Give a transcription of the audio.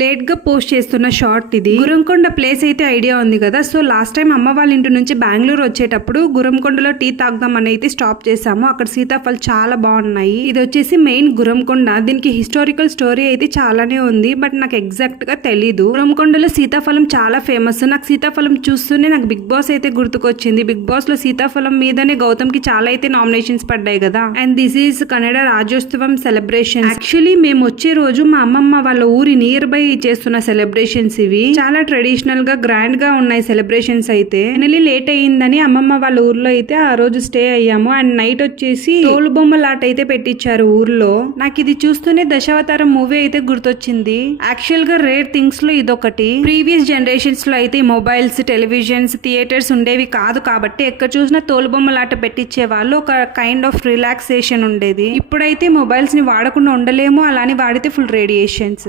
Late గా post చేస్తున్న short ఇది. గురంకొండ ప్లేస్ అయితే ఐడియా ఉంది కదా. సో లాస్ట్ టైం అమ్మ వాళ్ళ ఇంటి నుంచి బెంగళూరు వచ్చేటప్పుడు గురంకొండలో టీ తాగుదాం అని అయితే స్టాప్ చేసాము. అక్కడ సీతాఫల్ చాలా బాగున్నాయి. ఇది వచ్చేసి మెయిన్ గురంకొండ. దీనికి హిస్టారికల్ స్టోరీ అయితే చాలానే ఉంది, బట్ నాకు ఎగ్జాక్ట్ గా తెలీదు. గురంకొండలో సీతాఫలం చాలా ఫేమస్. నాకు సీతాఫలం చూస్తూనే నాకు బిగ్ బాస్ అయితే గుర్తుకొచ్చింది. బిగ్ బాస్ లో సీతాఫలం మీదనే గౌతమ్ కి చాలా అయితే నామినేషన్స్ పడ్డాయి కదా. And this is Kannada Rajyotsava celebration. Actually మేము వచ్చే రోజు మా అమ్మమ్మ వాళ్ళ ఊరి నియర్ బై చేస్తున్న సెలబ్రేషన్స్ ఇవి. చాలా ట్రెడిషనల్ గా గ్రాండ్ గా ఉన్నాయి సెలబ్రేషన్స్ అయితే. ఫైనలీ లేట్ అయ్యిందని అమ్మమ్మ వాళ్ళ ఊర్లో అయితే ఆ రోజు స్టే అయ్యాము. అండ్ నైట్ వచ్చేసి తోలు బొమ్మలాట అయితే పెట్టించారు ఊర్లో. నాకు ఇది చూస్తూనే దశావతారం మూవీ అయితే గుర్తొచ్చింది. యాక్చువల్ గా రేర్ థింగ్స్ లో ఇదొకటి. ప్రీవియస్ జనరేషన్స్ లో అయితే మొబైల్స్, టెలివిజన్స్, థియేటర్స్ ఉండేవి కాదు కాబట్టి ఎక్కడ చూసినా తోలు బొమ్మలాట పెట్టించే వాళ్ళు. ఒక కైండ్ ఆఫ్ రిలాక్సేషన్ ఉండేది. ఇప్పుడైతే మొబైల్స్ ని వాడకుండా ఉండలేము, అలానే వాడితే ఫుల్ రేడియేషన్స్.